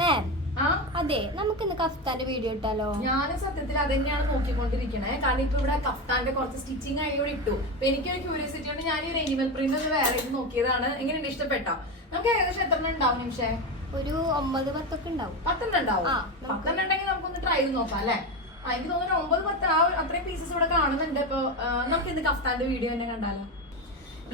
മാം അതെ നമുക്ക് ഇന്ന് കഫ്താന്റെ വീഡിയോ ഇട്ടാലോ? ഞാൻ സത്യത്തിൽ അതെന്നെയാണ് നോക്കിക്കൊണ്ടിരിക്കണേ. കാരണം ഇപ്പൊ ഇവിടെ കഫ്താന്റെ കുറച്ച് സ്റ്റിച്ചിങ് ആയി കൂടി ഇട്ടു. അപ്പൊ എനിക്കൊരു ക്യൂരിയോസിറ്റി ഉണ്ട്. ഞാൻ ഈ ഒരു എനിമൽ പ്രിന്റ് ഒന്ന് വേറെ നോക്കിയതാണ്. എങ്ങനെയുണ്ട്, ഇഷ്ടപ്പെട്ടോ? നമുക്ക് ഏകദേശം എത്ര ഉണ്ടാവും നിമിഷേ? ഒരു 9-10 ഉണ്ടാവും. 10 ഉണ്ടാവും. 10 ഉണ്ടെങ്കിൽ നമുക്കൊന്ന് ട്രൈ ചെയ്ത് നോക്കാം അല്ലെ? എനിക്ക് തോന്നുന്നു 9-10 അത്രയും പീസസ് ഇവിടെ കാണുന്നുണ്ട്. ഇപ്പൊ നമുക്ക് ഇന്ന് കഫ്താന്റെ വീഡിയോ തന്നെ കണ്ടാലോ?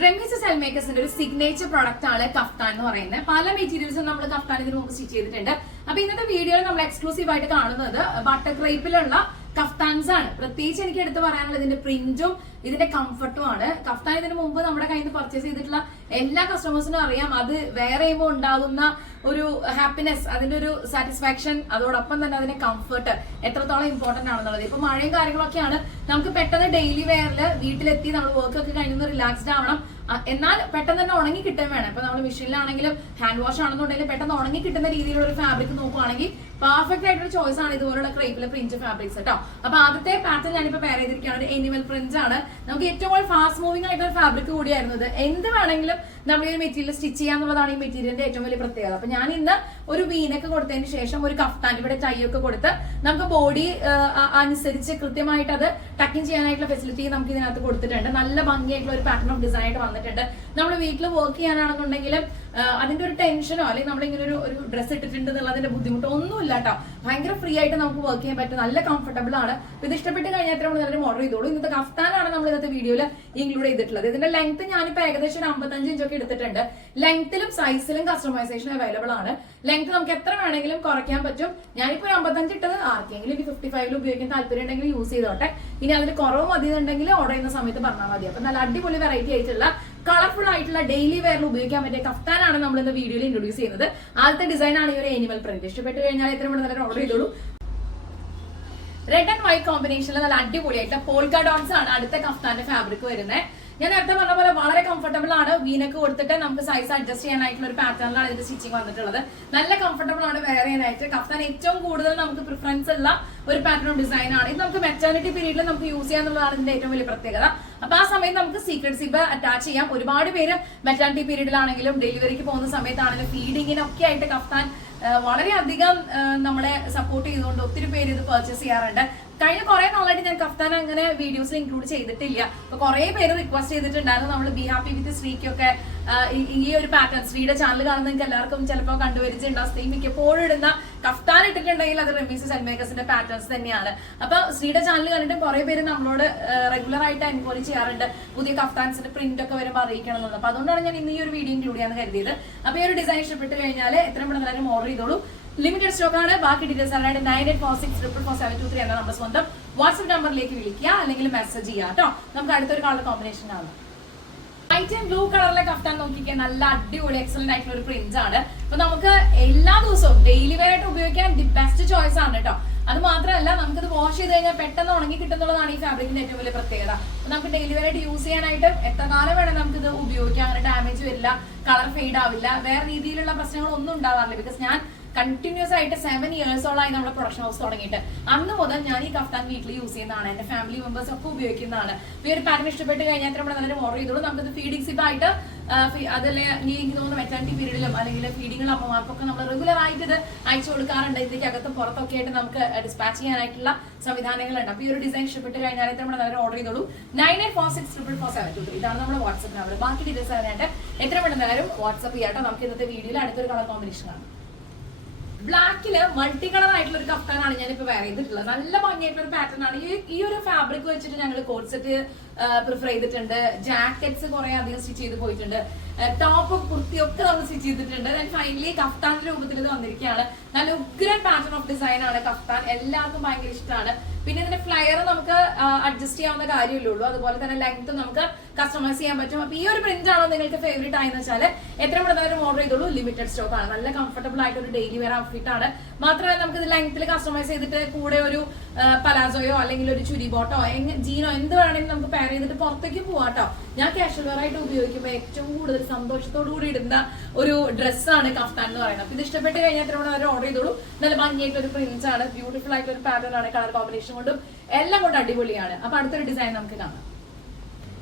റെമീസ് സെൽ മേക്കേഴ്സിന്റെ ഒരു സിഗ്നേച്ചർ പ്രോഡക്റ്റ് ആണ് കഫ്താൻ എന്ന് പറയുന്നത്. പല മെറ്റീരിയൽസും നമ്മൾ കഫ്താൻ ഇതിന് മുമ്പ് സ്റ്റിച്ച് ചെയ്തിട്ടുണ്ട്. അപ്പൊ ഇന്നത്തെ വീഡിയോയിൽ നമ്മൾ എക്സ്ക്ലൂസീവ് ആയിട്ട് കാണുന്നത് ബട്ടർ ക്രേപ്പിലുള്ള കഫ്താൻസ് ആണ്. പ്രത്യേകിച്ച് എനിക്ക് എടുത്ത് പറയാനുള്ളത് ഇതിന്റെ പ്രിന്റും ഇതിന്റെ കംഫർട്ടും ആണ്. കഫ്താൻ ഇതിന് മുമ്പ് നമ്മുടെ കയ്യിൽ നിന്ന് പർച്ചേസ് ചെയ്തിട്ടുള്ള എല്ലാ കസ്റ്റമേഴ്സിനും അറിയാം അത് വേറെ ചെയ്യുമ്പോൾ ഉണ്ടാകുന്ന ഒരു ഹാപ്പിനെസ്, അതിന്റെ ഒരു സാറ്റിസ്ഫാക്ഷൻ, അതോടൊപ്പം തന്നെ അതിന്റെ കംഫർട്ട് എത്രത്തോളം ഇമ്പോർട്ടന്റ് ആണെന്നുള്ളത്. ഇപ്പൊ മഴയും കാര്യങ്ങളൊക്കെയാണ്, നമുക്ക് പെട്ടെന്ന് ഡെയിലി വെയറിൽ വീട്ടിലെത്തി നമ്മൾ വർക്ക് ഒക്കെ കഴിഞ്ഞ് റിലാക്സ്ഡ് ആവണം, എന്നാൽ പെട്ടെന്ന് തന്നെ ഉണങ്ങി കിട്ടാൻ വേണം. ഇപ്പൊ നമ്മൾ മെഷീനിലാണെങ്കിലും ഹാൻഡ് വാഷ് ആണെന്നുണ്ടെങ്കിലും പെട്ടെന്ന് ഉണങ്ങി കിട്ടുന്ന രീതിയിലുള്ള ഒരു ഫാബ്രിക് നോക്കുവാണെങ്കിൽ പെർഫെക്റ്റ് ആയിട്ടൊരു ചോയ്സ് ആണ് ഇതുപോലുള്ള ക്രേപ്പിലെ പ്രിന്റ് ഫാബ്രിക്സ് കേട്ടോ. അപ്പൊ ആദ്യത്തെ പാറ്റേൺ ഞാനിപ്പോ പെയർ ചെയ്തിരിക്കുകയാണ്, ഒരു എനിമൽ പ്രിന്റ് ആണ്. നമുക്ക് ഏറ്റവും കൂടുതൽ ഫാസ്റ്റ് മൂവിംഗ് ആയിട്ടുള്ള ഫാബ്രിക് കൂടിയായിരുന്നു ഇത്. എന്ത് വേണമെങ്കിലും നമ്മൾ ഈ ഒരു മെറ്റീരിയൽ സ്റ്റിച്ച് ചെയ്യാന്നുള്ളതാണ് ഈ മെറ്റീരിയലിന്റെ ഏറ്റവും വലിയ പ്രത്യേകത. അപ്പൊ ഞാൻ ഇന്ന് ഒരു വീനൊക്കെ കൊടുത്തതിന് ശേഷം ഒരു കഫ്താൻ ഇവിടെ ടൈ ഒക്കെ കൊടുത്ത് നമുക്ക് ബോഡി അനുസരിച്ച് കൃത്യമായിട്ട് അത് ടക്കിങ് ചെയ്യാനായിട്ടുള്ള ഫെസിലിറ്റി നമുക്ക് ഇതിനകത്ത് കൊടുത്തിട്ടുണ്ട്. നല്ല ഭംഗിയായിട്ടുള്ള ഒരു പാറ്റേൺ ഓഫ് ഡിസൈൻ ആയിട്ട് വന്നിട്ടുണ്ട്. നമ്മൾ വീട്ടിൽ വർക്ക് ചെയ്യാനാണെന്നുണ്ടെങ്കിലും അതിന്റെ ഒരു ടെൻഷനോ അല്ലെങ്കിൽ നമ്മളിങ്ങനെ ഒരു ഡ്രസ്സ് ഇട്ടിട്ടുണ്ട് എന്നുള്ളതിന്റെ ബുദ്ധിമുട്ടോ ഒന്നുമില്ല കേട്ടോ. ഭയങ്കര ഫ്രീ ആയിട്ട് നമുക്ക് വർക്ക് ചെയ്യാൻ പറ്റും, നല്ല കംഫർട്ടബിൾ ആണ്. ഇത് ഇഷ്ടപ്പെട്ട് കഴിഞ്ഞാൽ എത്ര നല്ലൊരു ഓർഡർ ചെയ്തോളൂ. ഇന്നത്തെ കഫ്താനാണ് നമ്മൾ ഇന്നത്തെ വീഡിയോയിൽ ഇൻക്ലൂഡ് ചെയ്തിട്ടുള്ളത്. ഇതിന്റെ ലെങ്ത് ഞാനിപ്പോ ഏകദേശം ഒരു 55 ഇഞ്ചൊക്കെ എടുത്തിട്ടുണ്ട്. ലെങ്ത്തിലും സൈസിലും കസ്റ്റമൈസേഷൻ അവൈലബിൾ ആണ്. ലെങ്ത് നമുക്ക് എത്ര വേണമെങ്കിലും കുറയ്ക്കാൻ പറ്റും. ഞാനിപ്പോ ഒരു 55 ഇട്ടത്, ആർക്കെങ്കിലും ഒരു 55 ഉപയോഗിക്കാൻ താല്പര്യം ഉണ്ടെങ്കിൽ യൂസ് ചെയ്തോട്ടെ. ഇനി അതിൽ കുറവ് മതി എന്നുണ്ടെങ്കിൽ ഓർഡർ ചെയ്യുന്ന സമയത്ത് പറഞ്ഞാൽ മതി. അപ്പൊ നല്ല അടിപൊളി വെറൈറ്റി ആയിട്ടുള്ള കളർഫുൾ ആയിട്ടുള്ള ഡെയിലി വെയറിൽ ഉപയോഗിക്കാൻ പറ്റിയ കഫ്താനാണ് നമ്മൾ ഇന്ന് വീഡിയോയിൽ ഇൻട്രൊഡ്യൂസ് ചെയ്യുന്നത്. ആദ്യത്തെ ഡിസൈൻ ആണ് ഈ ഒരു എനിമൽ പ്രിന്റ്. ഇഷ്ടപ്പെട്ട് കഴിഞ്ഞാൽ എത്ര മണി ഓർഡർ ചെയ്തോളൂ. റെഡ് ആൻഡ് വൈറ്റ് കോമ്പിനേഷനിൽ നല്ല അടിപൊളിയായിട്ട് പോൾക്ക ഡോട്ട്സ് ആണ് അടുത്ത കഫ്താന്റെ ഫാബ്രിക് വരുന്നത്. ഞാൻ നേരത്തെ പറഞ്ഞ പോലെ വളരെ കംഫർട്ടബിൾ ആണ്. വീനൊക്കെ കൊടുത്തിട്ട് നമുക്ക് സൈസ് അഡ്ജസ്റ്റ് ചെയ്യാനായിട്ടുള്ള ഒരു പാറ്റേണിലാണ് ഇതിന്റെ സ്റ്റിച്ചിങ് വന്നിട്ടുള്ളത്. നല്ല കംഫർട്ടബിൾ ആണ് വെയർ ചെയ്യാനായിട്ട്. കഫ്താൻ ഏറ്റവും കൂടുതൽ നമുക്ക് പ്രിഫറൻസ് ഉള്ള ഒരു പാറ്റേൺ ഓഫ് ഡിസൈൻ ആണ്. ഇത് നമുക്ക് മെറ്റേണിറ്റി പീരീഡിൽ നമുക്ക് യൂസ് ചെയ്യാന്നുള്ളതാണ് ഇതിന്റെ ഏറ്റവും വലിയ പ്രത്യേകത. അപ്പൊ ആ സമയത്ത് നമുക്ക് സീക്രട്ട് സിബ് അറ്റാച്ച് ചെയ്യാം. ഒരുപാട് പേര് മെറ്റേണിറ്റി പീരീഡിലാണെങ്കിലും ഡെലിവറിക്ക് പോകുന്ന സമയത്താണെങ്കിലും ഫീഡിങ്ങിനൊക്കെ ആയിട്ട് കഫ്താൻ വളരെയധികം നമ്മളെ സപ്പോർട്ട് ചെയ്തുകൊണ്ട് ഒത്തിരി പേര് ഇത് പർച്ചേസ് ചെയ്യാറുണ്ട്. കഴിഞ്ഞ കുറെ നാളായിട്ട് ഞാൻ കഫ്താൻ അങ്ങനെ വീഡിയോസിൽ ഇൻക്ലൂഡ് ചെയ്തിട്ടില്ല. അപ്പൊ കുറെ പേര് റിക്വസ്റ്റ് ചെയ്തിട്ടുണ്ടായിരുന്നു നമ്മൾ ബി ഹാപ്പി വിത്ത് ശ്രീക്കൊക്കെ ഈ ഒരു പാറ്റേൺ ശ്രീയുടെ ചാനൽ കാണുന്ന നിങ്ങൾക്ക് എല്ലാവർക്കും ചിലപ്പോൾ കണ്ടുവരിച്ചിട്ടുണ്ടാവും. ശ്രീ മിക്കപ്പോഴും ഇടുന്ന കഫ്താൻ ഇട്ടിട്ടുണ്ടെങ്കിൽ അത് റെമീസ് സെൽ മേക്കേഴ്സിന്റെ പാറ്റേൺസ് തന്നെയാണ്. അപ്പൊ ശ്രീയുടെ ചാനൽ കണ്ടിട്ട് കുറെ പേര് നമ്മളോട് റെഗുലർ ആയിട്ട് എൻക്വയറി ചെയ്യാറുണ്ട് പുതിയ കഫ്താൻസിന്റെ പ്രിന്റ് ഒക്കെ വരുമ്പോൾ അറിയിക്കണം എന്നുള്ളത്. അപ്പൊ അതുകൊണ്ടാണ് ഞാൻ ഇന്ന് ഈ ഒരു വീഡിയോ ഇൻക്ലൂഡ് ചെയ്യാന്ന് കരുതിയത്. അപ്പൊ ഈ ഒരു ഡിസൈൻ ഇഷ്ടപ്പെട്ട് കഴിഞ്ഞാൽ എത്രയും പെട്ടെന്ന് ഓർഡർ ചെയ്തോളൂ. ലിമിറ്റഡ് സ്റ്റോക്ക് ആണ്. ബാക്കി ഡീറ്റെയിൽസ് അറിയാണ്ട് 9846444723 എന്ന നമ്മുടെ സ്വന്തം വാട്സ്ആപ്പ് നമ്പറിലേക്ക് വിളിക്കുക അല്ലെങ്കിൽ മെസ്സേജ് ചെയ്യുക കേട്ടോ. നമുക്ക് അടുത്തൊരു കളർ കോമ്പിനേഷൻ ആണ്. വൈറ്റ് ആൻഡ് ബ്ലൂ കളറിലെ കഫ്താൻ നോക്കിക്കാൻ നല്ല അടിപൊളി എക്സലന്റ് ആയിട്ടുള്ള ഒരു പ്രിന്റ് ആണ്. അപ്പൊ നമുക്ക് എല്ലാ ദിവസവും ഡെയിലി വെയർ ആയിട്ട് ഉപയോഗിക്കാൻ ദി ബെസ്റ്റ് ചോയ്സ് ആണ് കേട്ടോ. അത് മാത്രമല്ല നമുക്കിത് വാഷ് ചെയ്ത് കഴിഞ്ഞാൽ പെട്ടെന്ന് ഉണങ്ങി കിട്ടുന്നുള്ളതാണ് ഈ ഫാബ്രിക്കിന്റെ ഏറ്റവും വലിയ പ്രത്യേകത. അപ്പൊ നമുക്ക് ഡെയിലി വെയർ ആയിട്ട് യൂസ് ചെയ്യാനായിട്ട് എത്ര കാലം വേണം നമുക്കിത് ഉപയോഗിക്കാം. അങ്ങനെ ഡാമേജ് വരില്ല, കളർ ഫെയ്ഡ് ആവില്ല, വേറെ രീതിയിലുള്ള പ്രശ്നങ്ങളൊന്നും ഉണ്ടാവാറില്ല. ബിക്കോസ് ഞാൻ കണ്ടിന്യൂസ് ആയിട്ട് 7 ഇയേഴ്സോളായി നമ്മുടെ പ്രൊഡക്ഷൻ ഹൗസ് തുടങ്ങിയിട്ട് അന്ന് മുതൽ ഞാൻ ഈ കഫ്താൻ വീട്ടിൽ യൂസ് ചെയ്യുന്നതാണ്. എന്റെ ഫാമിലി മെമ്പേഴ്സ് ഒക്കെ ഉപയോഗിക്കുന്നതാണ്. ഈ ഒരു പാറ്റേൺ ഇഷ്ടപ്പെട്ട് കഴിഞ്ഞാൽ നമ്മൾ നല്ലൊരു ഓർഡർ ചെയ്തോളൂ. നമുക്കത് ഫീഡിംഗ് സിബ് ആയിട്ട് അതല്ലേ എനിക്ക് തോന്നുന്നു മെറ്റേണിറ്റി പീരീഡിലും അല്ലെങ്കിൽ ഫീഡിങ്ങുള്ള അമ്മമാർക്കൊക്കെ നമ്മൾ റെഗുലർ ആയിട്ട് ഇത് അയച്ചു കൊടുക്കാറുണ്ട്. ഇതിലേക്ക് അകത്തും പുറത്തൊക്കെ ആയിട്ട് നമുക്ക് ഡിസ്പാച്ച് ചെയ്യാനായിട്ടുള്ള സംവിധാനങ്ങളുണ്ട്. അപ്പൊ ഈ ഒരു ഡിസൈൻ ഇഷ്ടപ്പെട്ട് കഴിഞ്ഞാൽ നമ്മൾ നല്ലൊരു ഓർഡർ ചെയ്തോളൂ. 9846444723 ഇതാണ് നമ്മുടെ വാട്സ്ആപ്പ് നമ്പർ. ബാക്കി ഡീറ്റെയിൽസ് അറിയാനായിട്ട് എത്ര പെട്ടെന്ന് വാട്സ്ആപ്പ് ചെയ്യാട്ടോ. നമുക്ക് ഇന്നത്തെ വീഡിയോയിൽ അടുത്തൊരു കളർ കോമ്പിനേഷൻ ആണ്. ബ്ലാക്കില് മൾട്ടി കളർ ആയിട്ടുള്ള ഒരു കഫ്താനാണ് ഞാനിപ്പോ വെയർ ചെയ്തിട്ടുള്ളത്. നല്ല ഭംഗിയായിട്ടുള്ള ഒരു പാറ്റേൺ ആണ്. ഈ ഒരു ഫാബ്രിക് വെച്ചിട്ട് ഞങ്ങൾ കോട്ട് സെറ്റ് പ്രിഫർ ചെയ്തിട്ടുണ്ട്. ജാക്കറ്റ്സ് കുറെ അധികം സ്റ്റിച്ച് ചെയ്ത് പോയിട്ടുണ്ട്. ടോപ്പ് കുർത്തിയൊക്കെ നമ്മൾ സ്റ്റിച്ച് ചെയ്തിട്ടുണ്ട്. ഫൈനലി കഫ്താന്റെ രൂപത്തിൽ ഇത് വന്നിരിക്കുകയാണ്. നല്ല ഉഗ്രൻ പാറ്റേൺ ഓഫ് ഡിസൈൻ ആണ് കഫ്താൻ. എല്ലാവർക്കും ഭയങ്കര ഇഷ്ടമാണ്. പിന്നെ ഇതിന്റെ ഫ്ലയർ നമുക്ക് അഡ്ജസ്റ്റ് ചെയ്യാവുന്ന കാര്യമല്ലേ ഉള്ളൂ. അതുപോലെ തന്നെ ലെങ്ത് നമുക്ക് കസ്റ്റമൈസ് ചെയ്യാൻ പറ്റും. അപ്പൊ ഈ ഒരു പ്രിന്റ് ആണോ നിങ്ങൾക്ക് ഫേവറേറ്റ് ആയെന്ന് വെച്ചാൽ എത്ര പെട്ടെന്ന് ഓർഡർ ചെയ്തോളൂ. ലിമിറ്റഡ് സ്റ്റോക്ക് ആണ്. നല്ല കംഫർട്ടബിൾ ആയിട്ട് ഒരു ഡെയിലി വെയർ ഔട്ട്ഫിറ്റ് ആണ്. മാത്രമല്ല നമുക്ക് ഇത് ലെങ്ത്തിൽ കസ്റ്റമൈസ് ചെയ്തിട്ട് കൂടെ ഒരു പലാസോയോ അല്ലെങ്കിൽ ഒരു ചുരി ബോട്ടോ ജീനോ എന്ത് വേണമെങ്കിലും നമുക്ക് പെയർ ചെയ്തിട്ട് പുറത്തേക്ക് പോവാട്ടോ. ഞാൻ കാഷ്വൽ വെയർ ആയിട്ട് ഉപയോഗിക്കുമ്പോൾ ഏറ്റവും കൂടുതൽ സന്തോഷത്തോടു കൂടി ഇടുന്ന ഒരു ഡ്രസ്സാണ് കഫ്താൻ എന്ന് പറയുന്നത്. അപ്പൊ ഇത് ഇഷ്ടപ്പെട്ട് കഴിഞ്ഞാൽ എത്ര പെട്ടെന്ന് ഓർഡർ ചെയ്തോളൂ. നല്ല ഭംഗിയായിട്ടുള്ള ഒരു പ്രിന്റ്സ് ആണ്. ബ്യൂട്ടിഫുൾ ആയിട്ടുള്ള ഒരു പാറ്റേൺ ആണ്. കളർ കോമ്പിനേഷൻ കൊണ്ടും എല്ലാം കൊണ്ട് അടിപൊളിയാണ്. അപ്പൊ അടുത്തൊരു ഡിസൈൻ നമുക്ക് കാണാം.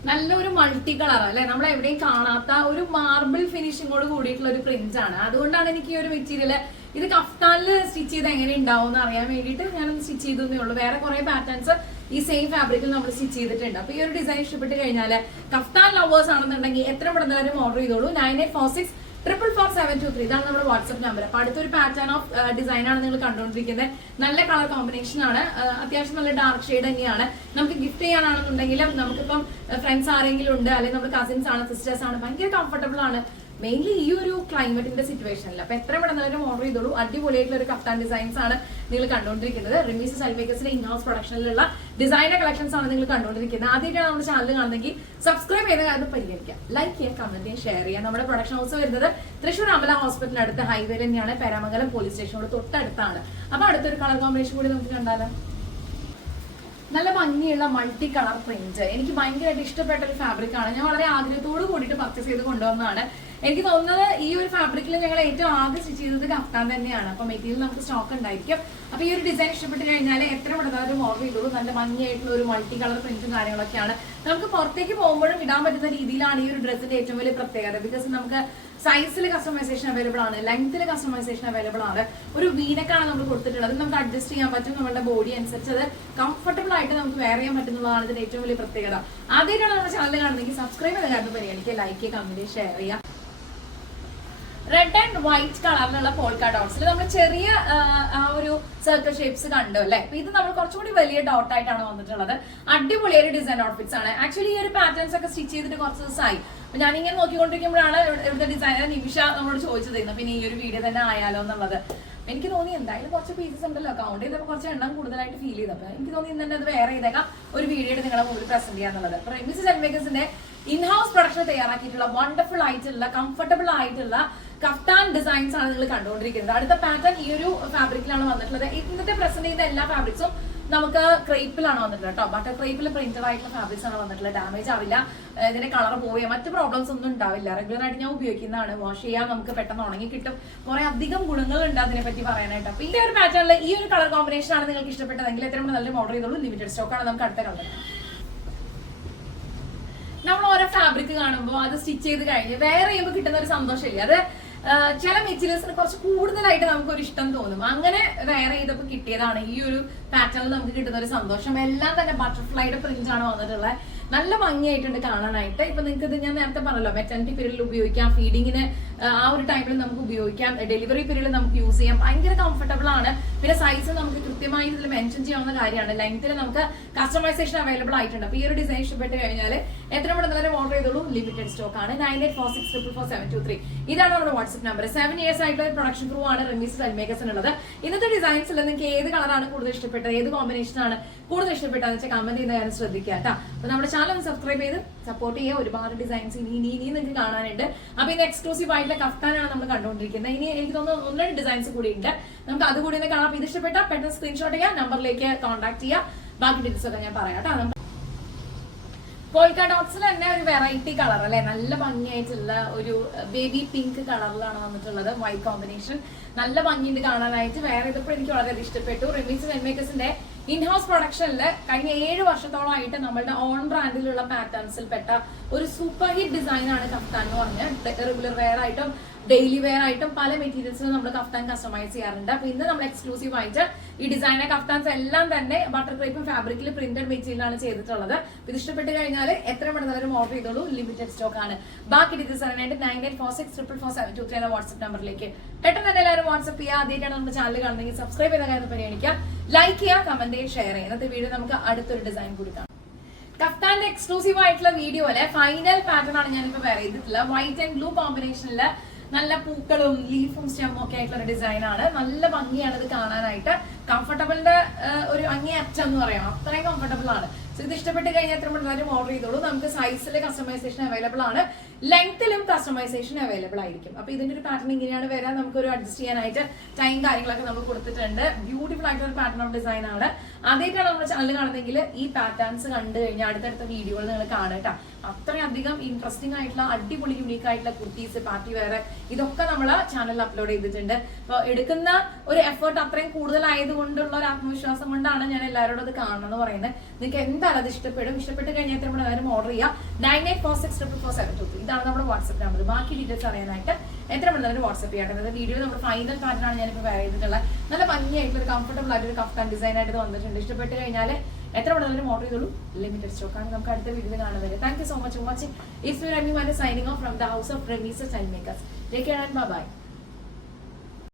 നല്ലൊരു മൾട്ടി കളർ അല്ലെ, നമ്മൾ എവിടെയും കാണാത്ത ഒരു മാർബിൾ ഫിനിഷിങ്ങോട് കൂടിയിട്ടുള്ള ഒരു പ്രിന്റ് ആണ്. അതുകൊണ്ടാണ് എനിക്ക് ഈ ഒരു മെറ്റീരിയൽ ഇത് കഫ്താനിൽ സ്റ്റിച്ച് ചെയ്ത് എങ്ങനെ ഉണ്ടാവും എന്ന് അറിയാൻ വേണ്ടിയിട്ട് ഞാനൊന്ന് സ്റ്റിച്ച് ചെയ്തേ ഉള്ളൂ. വേറെ കുറെ പാറ്റേൺസ് ഈ സെയിം ഫാബ്രിക്കിൽ നമ്മൾ സ്റ്റിച്ച് ചെയ്തിട്ടുണ്ട്. അപ്പൊ ഈ ഒരു ഡിസൈൻ ഇഷ്ടപ്പെട്ട് കഴിഞ്ഞാൽ കഫ്താൻ ലവേഴ്സ് ആണെന്നുണ്ടെങ്കിൽ എത്ര പെട്ടെന്ന് ഓർഡർ ചെയ്തോളൂ. 9846444723 ഇതാണ് നമ്മുടെ വാട്സ്ആപ്പ് നമ്പർ. അപ്പൊ അടുത്തൊരു പാറ്റേൺ ഓഫ് ഡിസൈൻ ആണ് നിങ്ങൾ കണ്ടുകൊണ്ടിരിക്കുന്നത്. നല്ല കളർ കോമ്പിനേഷൻ ആണ്, അത്യാവശ്യം നല്ല ഡാർക്ക് ഷെയ്ഡ് തന്നെയാണ്. നമുക്ക് ഗിഫ്റ്റ് ചെയ്യാനാണെന്നുണ്ടെങ്കിലും നമുക്കിപ്പം ഫ്രണ്ട്സ് ആരെങ്കിലും ഉണ്ട്, അല്ലെങ്കിൽ നമ്മുടെ കസിൻസ് ആണ്, സിസ്റ്റേഴ്സ് ആണ്, ഭയങ്കര കംഫർട്ടബിൾ ആണ് മെയിൻലി ഈ ഒരു ക്ലൈമറ്റിന്റെ സിറ്റുവേഷനിൽ. അപ്പൊ എത്ര പെട്ടെന്ന് ഓർഡർ ചെയ്തോളൂ. അടിപൊളിയായിട്ടുള്ള ഒരു കഫ്താൻ ഡിസൈൻസ് ആണ് നിങ്ങൾ കണ്ടുകൊണ്ടിരിക്കുന്നത്. റിമീസ് സെൽമേക്കേഴ്സിന്റെ ഇൻഹൗസ് പ്രൊഡക്ഷനിലുള്ള ഡിസൈനർ കളക്ഷൻസ് ആണ് നിങ്ങൾ കണ്ടുകൊണ്ടിരിക്കുന്നത്. ആദ്യമായിട്ടാണ് നമ്മുടെ ചാനൽ കാണുന്നെങ്കിൽ സബ്സ്ക്രൈബ് ചെയ്ത കാര്യം പരിഗണിക്കുക, ലൈക്ക് ചെയ്യുക, കമന്റ് ചെയ്യുക, ഷെയർ ചെയ്യുക. നമ്മുടെ പ്രൊഡക്ഷൻ ഹൗസ് വരുന്നത് തൃശ്ശൂർ അമല ഹോസ്പിറ്റലിന് അടുത്ത് ഹൈവേ തന്നെയാണ്, പെരാമംഗലം പോലീസ് സ്റ്റേഷനോട് തൊട്ടടുത്താണ്. അപ്പൊ അടുത്തൊരു കളർ കോമ്പിനേഷൻ കൂടി നമുക്ക് കണ്ടാലോ. നല്ല ഭംഗിയുള്ള മൾട്ടി കളർ പ്രിന്റ് എനിക്ക് ഭയങ്കരമായിട്ട് ഇഷ്ടപ്പെട്ട ഒരു ഫാബ്രിക് ആണ്. ഞാൻ വളരെ ആഗ്രഹത്തോട് കൂടിയിട്ട് പർച്ചേസ് ചെയ്ത് കൊണ്ടുവന്നതാണ്. എനിക്ക് തോന്നുന്നത് ഈ ഒരു ഫാബ്രിക്കിൽ ഞങ്ങൾ ഏറ്റവും ആദ്യം സ്റ്റിച്ച് ചെയ്തത് കഫ്താൻ തന്നെയാണ്. അപ്പൊ മെറ്റീരിയൽ നമുക്ക് സ്റ്റോക്ക് ഉണ്ടായിരിക്കും. അപ്പൊ ഈ ഒരു ഡിസൈൻ ഇഷ്ടപ്പെട്ട് കഴിഞ്ഞാൽ എത്ര പെട്ടെന്ന് ഓർഡർ ചെയ്തോളൂ. നല്ല ഭംഗിയായിട്ടുള്ള ഒരു മൾട്ടി കളർ പ്രിന്റും കാര്യങ്ങളൊക്കെയാണ്. നമുക്ക് പുറത്തേക്ക് പോകുമ്പോഴും ഇടാൻ പറ്റുന്ന രീതിയിലാണ് ഈ ഒരു ഡ്രസ്സിന്റെ ഏറ്റവും വലിയ പ്രത്യേകത. ബിക്കോസ് നമുക്ക് സൈസിൽ കസ്റ്റമൈസേഷൻ അവൈലബിൾ ആണ്, ലെങ്ത്തിൽ കസ്റ്റമൈസേഷൻ അവൈലബിൾ ആണ്. ഒരു വീനക്കാണ് നമ്മൾ കൊടുത്തിട്ടുള്ളത്. നമുക്ക് അഡ്ജസ്റ്റ് ചെയ്യാൻ പറ്റും, നമ്മുടെ ബോഡി അനുസരിച്ച് അത് കംഫർട്ടബിൾ ആയിട്ട് നമുക്ക് വെയർ ചെയ്യാൻ പറ്റുന്നതാണ് ഇതിന്റെ ഏറ്റവും വലിയ പ്രത്യേകത. ആദ്യമായിട്ടാണ് നമ്മുടെ ചാനൽ കാണുന്നെങ്കിൽ സബ്സ്ക്രൈബ് ചെയ്ത കാര്യം പരിഗണിക്കുക, ലൈക്ക് ചെയ്യുക, കമന്റ് ഷെയർ ചെയ്യുക. റെഡ് ആൻഡ് വൈറ്റ് കളറിലുള്ള പോൾക്ക ഡോട്ട്സിൽ നമ്മൾ ചെറിയ ഒരു സർക്കിൾ ഷേപ്സ് കണ്ടു അല്ലെ. അപ്പൊ ഇത് നമ്മൾ കുറച്ചുകൂടി വലിയ ഡോട്ട് ആയിട്ടാണ് വന്നിട്ടുള്ളത്. അടിപൊളിയൊരു ഡിസൈൻ ഔട്ട്ഫിറ്റ്സ് ആണ്. ആക്ച്വലി ഈ ഒരു പാറ്റേൺസ് ഒക്കെ സ്റ്റിച്ച് ചെയ്തിട്ട് കുറച്ച് ദിവസമായി. അപ്പൊ ഞാനിങ്ങനെ നോക്കിക്കൊണ്ടിരിക്കുമ്പോഴാണ് ഇവിടുത്തെ ഡിസൈനർ നിമിഷ നമ്മളോട് ചോദിച്ചത് പിന്നെ ഈ ഒരു വീഡിയോ തന്നെ ആയാലോ എന്നുള്ളത്. എനിക്ക് തോന്നി എന്തായാലും കുറച്ച് പീസസ് ഉണ്ടല്ലോ, കൗണ്ട് ചെയ്തപ്പോൾ കുറച്ച് എണ്ണം കൂടുതലായിട്ട് ഫീൽ ചെയ്തപ്പോൾ എനിക്ക് തോന്നി ഇന്ന് തന്നെ അത് വേറെ ചെയ്തേക്കാം, ഒരു വീഡിയോയുടെ നിങ്ങളെ മുമ്പിൽ പ്രസന്റ് ചെയ്യാന്നുള്ളത്. അപ്പൊ റിമീസ് സെൽമേക്കേഴ്സിന്റെ ഇൻഹൗസ് പ്രൊഡക്ഷൻ തയ്യാറാക്കിയിട്ടുള്ള വണ്ടർഫുൾ ആയിട്ടുള്ള കംഫർട്ടബിൾ ആയിട്ടുള്ള കഫ്താൻ ഡിസൈൻസ് ആണ് നിങ്ങൾ കണ്ടുകൊണ്ടിരിക്കുന്നത്. അടുത്ത പാറ്റേൺ ഈ ഒരു ഫാബ്രിക്കിലാണ് വന്നിട്ടുള്ളത്. ഇന്നത്തെ പ്രസന്റ് ചെയ്യുന്ന എല്ലാ ഫാബ്രിക്സും നമുക്ക് ക്രേപ്പിലാണ് വന്നിട്ടുള്ളത് കേട്ടോ. ബട്ടർ ക്രേപ്പിൽ പ്രിന്റഡ് ആയിട്ടുള്ള ഫാബ്രിക്സ് ആണ് വന്നിട്ടുള്ളത്. ഡാമേജ് ആവില്ല, ഇതിന്റെ കളർ പോവുക മറ്റു പ്രോബ്ലംസ് ഒന്നും ഉണ്ടാവില്ല. റെഗുലർ ആയിട്ട് ഞാൻ ഉപയോഗിക്കുന്നതാണ്. വാഷ് ചെയ്യാൻ നമുക്ക് പെട്ടെന്ന് ഉണങ്ങി കിട്ടും. കുറെ അധികം ഗുണങ്ങളുണ്ട് അതിനെ പറ്റി പറയാനായിട്ട്. അപ്പൊ ഈ ഒരു പാറ്റേണിൽ ഈ ഒരു കളർ കോമ്പിനേഷൻ ആണ് നിങ്ങൾക്ക് ഇഷ്ടപ്പെട്ടതെങ്കിൽ എത്രയും നല്ല ഓർഡർ ചെയ്തോളൂ. ലിമിറ്റഡ് സ്റ്റോക്ക് ആണ്. നമുക്ക് അടുത്ത കളർ നമ്മൾ ഓരോ ഫാബ്രിക് കാണുമ്പോൾ അത് സ്റ്റിച്ച് ചെയ്ത് കഴിഞ്ഞ് വേറെ ചെയ്യുമ്പോൾ കിട്ടുന്ന ഒരു സന്തോഷമില്ല. അത് ചില മെറ്റീരിയൽസിന് കുറച്ച് കൂടുതലായിട്ട് നമുക്ക് ഒരു ഇഷ്ടം തോന്നും. അങ്ങനെ വേറെ ചെയ്തപ്പോൾ കിട്ടിയതാണ് ഈ ഒരു പാറ്റേണിൽ നമുക്ക് കിട്ടുന്ന ഒരു സന്തോഷം. എല്ലാം തന്നെ ബട്ടർഫ്ലൈയുടെ പ്രിന്റ് ആണ് വന്നിട്ടുള്ളത്. നല്ല ഭംഗിയായിട്ടുണ്ട് കാണാനായിട്ട്. ഇപ്പൊ നിങ്ങൾക്ക് ഇത് ഞാൻ നേരത്തെ പറഞ്ഞല്ലോ, മെറ്റർണിറ്റി പീരീഡിൽ ഉപയോഗിക്കാം, ഫീഡിങ്ങിന് ആ ഒരു ടൈമിൽ നമുക്ക് ഉപയോഗിക്കാം, ഡെലിവറി പീരീഡിൽ നമുക്ക് യൂസ് ചെയ്യാം. ഭയങ്കര കംഫർട്ടബിൾ ആണ്. പിന്നെ സൈസ് നമുക്ക് കൃത്യമായി ഇതിൽ മെൻഷൻ ചെയ്യാവുന്ന കാര്യമാണ്. ലെങ്ത്തിൽ നമുക്ക് കസ്റ്റമൈസേഷൻ അവൈലബിൾ ആയിട്ടുണ്ട്. അപ്പൊ ഈ ഒരു ഡിസൈൻ ഇഷ്ടപ്പെട്ട് കഴിഞ്ഞാൽ എത്ര പെട്ടെന്ന് ഓർഡർ ചെയ്തോളൂ. ലിമിറ്റഡ് സ്റ്റോക്ക് ആണ്. 9846444723 ഇതാണ് നമ്മുടെ വാട്സ്ആപ്പ് നമ്പർ. 7 years ആയിട്ടുള്ള പ്രൊഡക്ഷൻ ക്രൂ ആണ് റിമീസ് സെൽമേക്കേഴ്സിനുള്ളത്. ഇന്നത്തെ ഡിസൈൻസിൽ നിങ്ങൾക്ക് ഏത് കളറാണ് കൂടുതൽ ഇഷ്ടപ്പെട്ടത്, ഏത് കോമ്പിനേഷൻ ആണ് കൂടുതൽ ഇഷ്ടപ്പെട്ടതെന്ന് വെച്ചാൽ കമന്റ് ചെയ്യുന്ന കാര്യം ശ്രദ്ധിക്കുക കേട്ടോ. അപ്പൊ നമ്മുടെ ചാനൽ സബ്സ്ക്രൈബ് ചെയ്ത് സപ്പോർട്ട് ചെയ്യുക. ഒരുപാട് ഡിസൈൻസ് ഇനി നിങ്ങൾക്ക് കാണാനുണ്ട്. അപ്പൊ ഇന്ന് എക്സ്ക്ലൂസീവ് ആയിട്ടുള്ള കഫ്താനാണ് നമ്മൾ കണ്ടുകൊണ്ടിരിക്കുന്നത്. ഇനി എനിക്ക് തോന്നുന്നു 1-2 ഡിസൈൻസ് കൂടി ഉണ്ട്. നമുക്ക് അതുകൂടി ഒന്ന് കാണാം. ഇത് ഇഷ്ടപ്പെട്ടാൽ പെട്ടെന്ന് സ്ക്രീൻഷോട്ട് ചെയ്യുക, നമ്പറിലേക്ക് കോൺടാക്ട് ചെയ്യുക. ബാക്കി ഡീറ്റെയിൽസ് ഒക്കെ ഞാൻ പറയാം കേട്ടോ. പോൾക്ക ഡോട്ട്സിൽ തന്നെ ഒരു വെറൈറ്റി കളർ അല്ലെ, നല്ല ഭംഗിയായിട്ടുള്ള ഒരു ബേബി പിങ്ക് കളറിലാണ് വന്നിട്ടുള്ളത്. വൈറ്റ് കോമ്പിനേഷൻ നല്ല ഭംഗിയുണ്ട് കാണാനായിട്ട്. വേറെ ഇതിപ്പോൾ എനിക്ക് വളരെയധികം ഇഷ്ടപ്പെട്ടു. റിമീസ് സെൽമേക്കേഴ്സിന്റെ ഇൻഹൗസ് പ്രൊഡക്ഷനിൽ കഴിഞ്ഞ 7 വർഷത്തോളമായിട്ട് നമ്മളുടെ ഓൺ ബ്രാൻഡിലുള്ള പാറ്റേൺസിൽ പെട്ട ഒരു സൂപ്പർ ഹിറ്റ് ഡിസൈൻ ആണ് കഫ്താൻ എന്ന് പറഞ്ഞ്. റെഗുലർ വെയർ ആയിട്ടും ഡെയിലി വെയർ ആയിട്ടും പല മെറ്റീരിയൽസിലും നമ്മൾ കഫ്താൻ കസ്റ്റമൈസ് ചെയ്യാറുണ്ട്. അപ്പൊ ഇന്ന് നമ്മൾ എക്സ്ക്ലൂസീവ് ആയിട്ട് ഈ ഡിസൈനർ കഫ്താൻസ് എല്ലാം തന്നെ ബട്ടർ ക്രേപ്പും ഫാബ്രിക്കിൽ പ്രിന്റഡ് മെറ്റീരിയലാണ് ചെയ്തിട്ടുള്ളത്. ഇത് ഇഷ്ടപ്പെട്ട് കഴിഞ്ഞാൽ എത്ര പെട്ടെന്ന് ഓർഡർ ചെയ്തോളൂ. ലിമിറ്റഡ് സ്റ്റോക്ക് ആണ്. ബാക്കി ഡീറ്റെയിൽസ് അറിയാനായിട്ട് 9846444723 എന്ന വാട്സ്ആപ്പ് നമ്പറിലേക്ക് പെട്ടെന്ന് തന്നെ എല്ലാവരും വാട്സ്ആപ്പ് ചെയ്യുക. ആദ്യമായിട്ടാണ് നമ്മുടെ ചാനൽ കാണുന്നെങ്കിൽ സബ്സ്ക്രൈബ് ചെയ്ത കാര്യം പരിഗണിക്കുക, ലൈക്ക് ചെയ്യുക, കമന്റ് ചെയ്യുക, ഷെയർ ചെയ്യുക. ഇന്നത്തെ വീഡിയോ നമുക്ക് അടുത്തൊരു ഡിസൈൻ കൂടി കാണാം. കഫ്താന്റെ എക്സ്ക്ലൂസീവ് ആയിട്ടുള്ള വീഡിയോയിലെ ഫൈനൽ പാറ്റേൺ ആണ് ഞാനിപ്പോ വേറെ ചെയ്തിട്ടുള്ളത്. വൈറ്റ് ആൻഡ് ബ്ലൂ കോമ്പിനേഷനില് നല്ല പൂക്കളും ലീഫും സ്റ്റെമ്മും ഒക്കെ ആയിട്ടുള്ള ഡിസൈൻ ആണ്. നല്ല ഭംഗിയാണ് ഇത് കാണാനായിട്ട്. കംഫർട്ടബിളിന്റെ ഒരു അങ്ങേയറ്റം എന്ന് പറയാം, അത്രയും കംഫർട്ടബിൾ ആണ്. സോ ഇത് ഇഷ്ടപ്പെട്ട് കഴിഞ്ഞാൽ എത്ര എല്ലാവരും ഓർഡർ ചെയ്തോളൂ. നമുക്ക് സൈസിൽ കസ്റ്റമൈസേഷൻ അവൈലബിൾ ആണ്. ലെങ്ത്തിലും കസ്റ്റമൈസേഷൻ അവൈലബിൾ ആയിരിക്കും. അപ്പൊ ഇതിന്റെ ഒരു പാറ്റേൺ ഇങ്ങനെയാണ് വരാൻ, നമുക്കൊരു അഡ്ജസ്റ്റ് ചെയ്യാനായിട്ട് ടൈം കാര്യങ്ങളൊക്കെ നമ്മൾ കൊടുത്തിട്ടുണ്ട്. ബ്യൂട്ടിഫുൾ ആയിട്ടുള്ള ഒരു പാറ്റേൺ ഓഫ് ഡിസൈൻ ആണ്. ആദ്യമായിട്ടാണ് നമ്മുടെ ചാനൽ കാണുന്നതെങ്കിൽ ഈ പാറ്റേൺസ് കണ്ടു കഴിഞ്ഞാൽ അടുത്തടുത്ത വീഡിയോകൾ നിങ്ങൾ കാണട്ടോ. അത്രയധികം ഇൻട്രസ്റ്റിംഗ് ആയിട്ടുള്ള അടിപൊളി യുണീക്ക് ആയിട്ടുള്ള കുർത്തീസ്, പാർട്ടി വെയർ, ഇതൊക്കെ നമ്മൾ ചാനലിൽ അപ്ലോഡ് ചെയ്തിട്ടുണ്ട്. അപ്പോൾ എടുക്കുന്ന ഒരു എഫേർട്ട് അത്രയും കൂടുതലായതുകൊണ്ടുള്ള ഒരു ആത്മവിശ്വാസം കൊണ്ടാണ് ഞാൻ എല്ലാവരോടും അത് കാണണം എന്ന് പറയുന്നത്. നിങ്ങൾക്ക് എന്തായാലും അത് ഇഷ്ടപ്പെടും. ഇഷ്ടപ്പെട്ട് കഴിഞ്ഞാൽ എത്ര മണി നേരം ഓർഡർ ചെയ്യുക. 9846444723 ഇതാണ് നമ്മുടെ വാട്സ്ആപ്പ് നമ്പർ. ബാക്കി ഡീറ്റെയിൽസ് അറിയാനായിട്ട് എത്ര മണി നേരം വാട്സ്ആപ്പ് ചെയ്യേണ്ടത്. വീഡിയോയിൽ നമ്മുടെ ഫൈനൽ പാറ്റേൺ ആണ് ഞാനിപ്പോൾ വെയർ ചെയ്തിട്ടുള്ളത്. നല്ല ഭംഗിയായിട്ടുള്ള ഒരു കംഫർട്ടബിൾ ആയിട്ടൊരു കഫ്താൻ ഡിസൈൻ ആയിട്ട് വന്നിട്ടുണ്ട്. ഇഷ്ടപ്പെട്ട് കഴിഞ്ഞാൽ എത്ര മണി ഓർഡർ ചെയ്തോളൂ. ലിമിറ്റഡ് സ്റ്റോക്കാണ്. നമുക്ക് അടുത്ത വീഡിയോയിൽ കാണുന്നത്. Thank you so much for watching. It's me Remi man signing off from the house of Remees style makers. Take care and by.